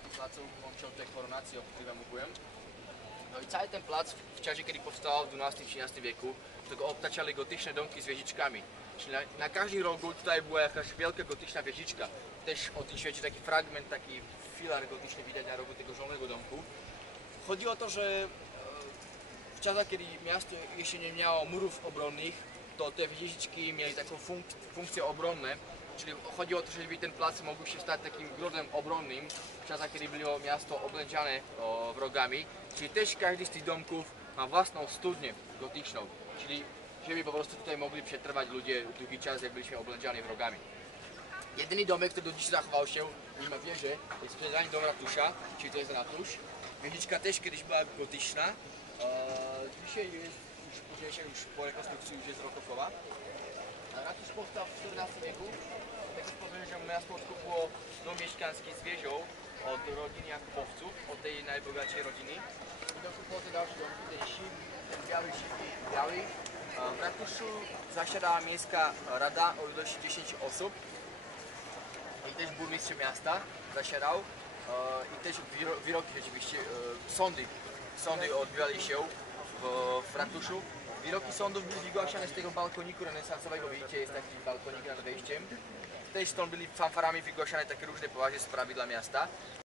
takých placov končil tej koronácii, o ktorej vám mówiłem. No i cały ten plac w czasie, kiedy powstał w XII-XIII wieku, to go obtaczali gotyczne domki z wieżyczkami. Czyli na każdym rogu tutaj była jakaś wielka gotyczna wieżyczka. Też o tym świecie taki fragment, taki filar gotyczny widać na rogu tego żonego domku. Chodzi o to, że w czasach, kiedy miasto jeszcze nie miało murów obronnych, to te wieżyczki mieli taką funkcję obronną. Czyli chodzi o to, żeby ten plac mógł się stać takim grodem obronnym w czasach, kiedy było miasto oblężane wrogami. Czyli też każdy z tych domków ma własną studnię gotyczną, czyli żeby po prostu tutaj mogli przetrwać ludzie długi czas, jak byliśmy oblężani wrogami. Jedyny domek, który do dziś zachował się, mimo wieży, jest przejrzany dom ratusza, czyli to jest ratusz. Wieżyczka też kiedyś była gotyczna. Dzisiaj jest, już po rekonstrukcji już jest rokokowa. Ratusz powstał w XIV wieku. Tego spowodu, że miasto odkupiło dom mieszkański z wieżą od rodziny Jakubowców, od tej najbogatszej rodziny. I dokupiło te dalsze domki, ten siw, ten biały. W ratuszu zasiadała miejska rada o ilości 10 osób. I też burmistrz miasta zasiadał. I też wyroki rzeczywiście, sądy odbywały się w ratuszu. Wyroki sądów były wygłaszane z tego balkoniku renesansowego, widzicie, jest taki balkonik nad wejściem. Też stąd byli fanfarami wygłaszane takie różne poważne sprawy dla miasta.